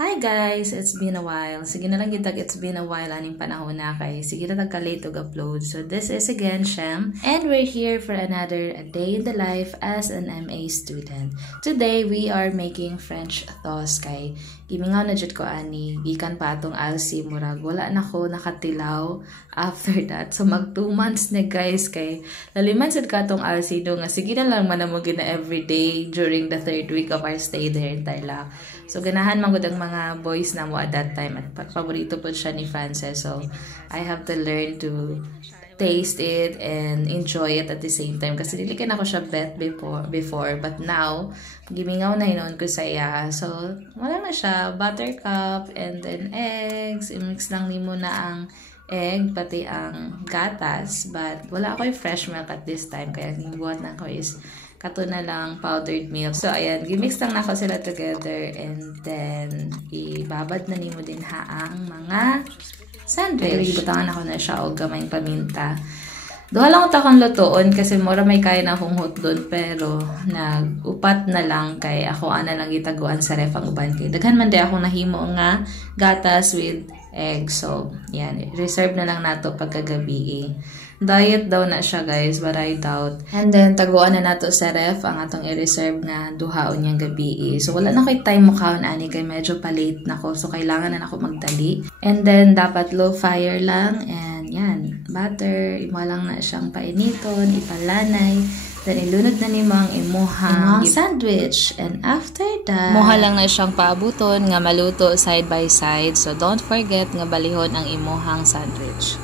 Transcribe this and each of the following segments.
Hi guys! It's been a while. Sige na lang gitag it's been a while aning panahon na kay. Sige na tagka-late og upload. So this is again Shem and we're here for another day in the life as an MA student. Today we are making French toast kay gimingaw na jud ko ani gikan pa atong ALSI murag wala na ko nakatilaw after that. So mag 2 months na guys kay laliman sad ka atong ALSI do nga sige na lang manamugin na everyday during the 3rd week of our stay there in Tarlac. So, ganahan man gud ang mga boys na mo at that time at paborito po siya ni Frances. So, I have to learn to taste it and enjoy it at the same time. Kasi dili ka na ko siya bet before. But now, gimingaw na hinon ko saya. So, wala na siya. Buttercup and then eggs. I-mix lang nimo na ang egg, pati ang gatas. But, wala ako yung fresh milk at this time. Kaya, gibuhat na ko is kato na lang powdered milk. So, ayan, gimix lang na ako sila together and then, ibabad na nimo din haang mga sandwich. Ibutangan ako na siya o gamay paminta. Duha lang akong lutoon kasi mura may kaya na akong hot doon pero nag-upat na lang kay ako ana lang itaguan sa ref ang uban kay. Daghan man di ako nahimo nga gatas with egg. So, yan. Reserve na lang nato pagkagabi. Diet daw na siya guys, but I doubt. And then, taguan na nato sa ref ang atong i-reserve nga duhaon niyang gabi. So, wala na ko'y time mo kaon ani kay medyo pa-late na ko. So, kailangan na ako magdali. And then, dapat low fire lang. And yan, butter. Imo lang na siyang painiton, ipalanay. Then, ilunod na nimo ang imuhang sandwich. And after that, muha lang na siyang paabuton nga maluto side by side. So, don't forget nga balihon ang imuhang sandwich.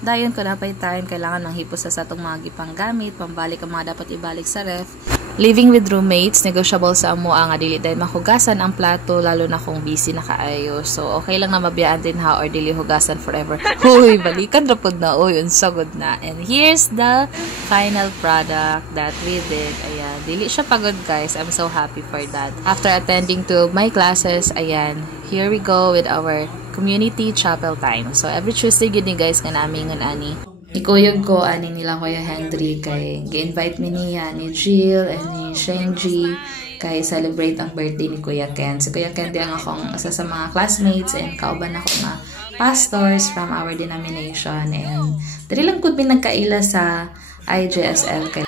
Dayon ko na pa'y time, kailangan ng hipos sa atong mga gipang gamit, pambalik ang mga dapat ibalik sa ref. Living with roommates, negotiable sa amo nga dili dahil mahugasan ang plato, lalo na kung busy na kaayo. So, okay lang na mabiyaan din ha, or dili hugasan forever. Huy, balikan rapod na, uy, unsagod na. And here's the final product that we did. Ayan, dili siya pagod guys, I'm so happy for that. After attending to my classes, ayan, here we go with our community chapel time. So, every Tuesday yun ni guys nga namin ngan ani. Ikuyog ko ani nila Kuya Henry kay gi-invite mi niya ni Jill and ni Shengji kay celebrate ang birthday ni Kuya Ken. Si Kuya Ken di ang akong isa sa mga classmates and kauban ako nga pastors from our denomination and dili lang gud mi nagkaila sa IJSL kay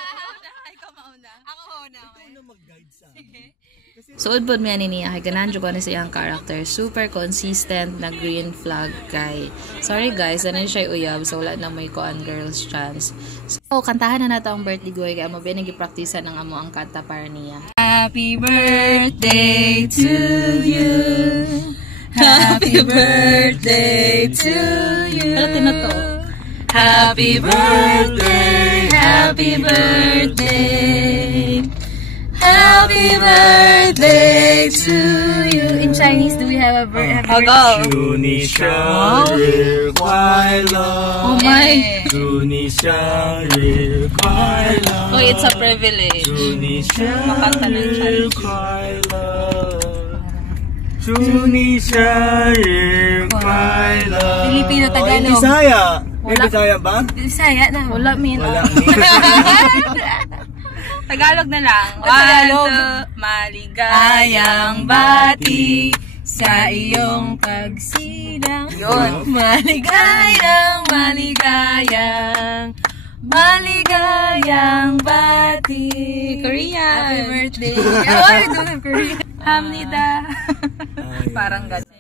suod po niya niya kay ganahan jud ko ni siyang character, super consistent na green flag kay. Sorry guys, ano siya uyab so wala na may koan girls chance. So kantahan na nato ang birthday boy kay amo binigi practice ng amo ang kanta para niya. Happy birthday to you. Happy birthday to you. Ano tinato? Happy birthday, happy birthday. Happy birthday to you. In Chinese, do we have a birthday?祝你生日快乐. Oh my. 祝你生日快乐. Oh, it's a privilege. 祝你生日快乐. 祝你生日快乐. Filipino, Tagalog. Bisaya. May Bisaya ba? Bisaya na. Wala min. Wala. Tagalog na lang. Tagalog. Maligayang bati sa iyong pagsilang. Yun. Maligayang bati. Korean. Happy birthday. Oh, Korean. Hamnida. Parang gano'n.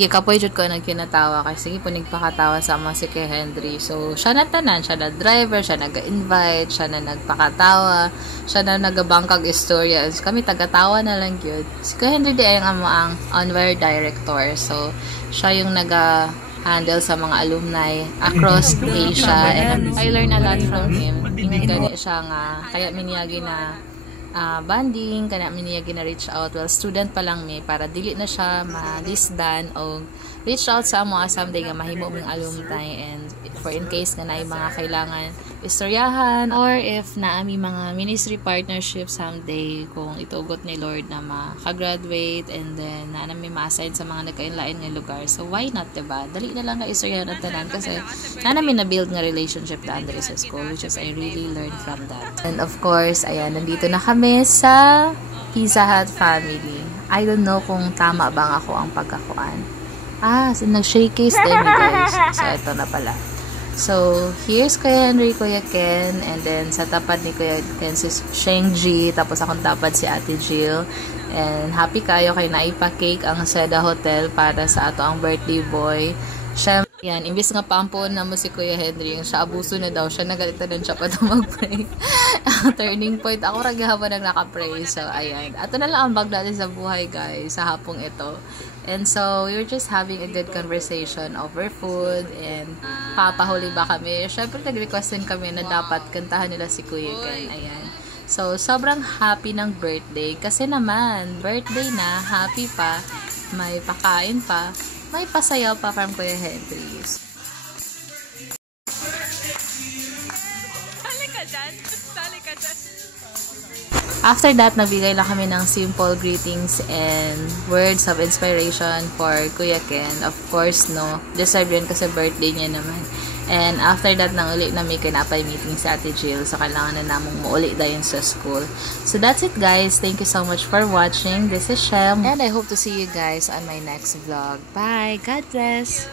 Kapoy jud ko nagkinatawa kasi po nagpakatawa sa mga si Kuya Henry. So, siya na tanan, siya na driver, siya nag-invite, siya na nagpakatawa, siya na nagabangkag istorya. So, kami tagatawa na lang yun. Si Kuya Henry di ay ang on-wear director. So, siya yung handle sa mga alumni across Asia. And I learned a lot from him. Ingat gani siya nga, kaya miniyagi na banding, kana niya gina-reach out. Well, student pa lang mi para dili na siya ma-disband o reach out sa amo someday nga mahimo ming alumni and for in case nga naay mga kailangan istoryahan or if naami mga ministry partnership someday kung itugot ni Lord na maka-graduate and then na may ma-assign sa mga nagkainlain nga lugar. So why not, diba? Dali na lang ka istoryahan at tanan kasi namin na-build nga relationship na under sa school which is I really learned from that. And of course, ayan, nandito na kami sa Pizza Hut family. I don't know kung tama bang ako ang pagkakuan. So nag-showcase din guys. So, ito na pala. So, here's Kuya Henry, Kuya Ken, and then sa tapat ni Kuya Ken si Sheng-Ji, tapos akong tapat si Ate Jill. And happy kayo kay naipa-cake ang Seda Hotel para sa ato ang birthday boy. Siyempre, yan, imbis nga pampon na mo si Kuya Henry, yung siya abuso na daw siya, nagalitan siya pa ito mag-pray. Turning point, ako ragihaba nang naka-pray. So, ayan. Ato na lang ang bag natin sa buhay, guys, sa hapong ito. And so, we're just having a good conversation over food and papahuli ba kami. Siyempre, nag-request din kami na dapat kantahan nila si Kuya Ken. Ayan. So, sobrang happy ng birthday. Kasi naman, birthday na, happy pa, may pakain pa, may pasayaw pa from Kuya Henry. After that, nabigay lang kami ng simple greetings and words of inspiration for Kuya Ken. Of course, no, deserve yun kasi birthday niya naman. And after that, nang uli na may kinapay meeting sa Ate Jill. So, kailangan na namang mauli dayon sa school. So, that's it guys. Thank you so much for watching. This is Shem. And I hope to see you guys on my next vlog. Bye! God bless!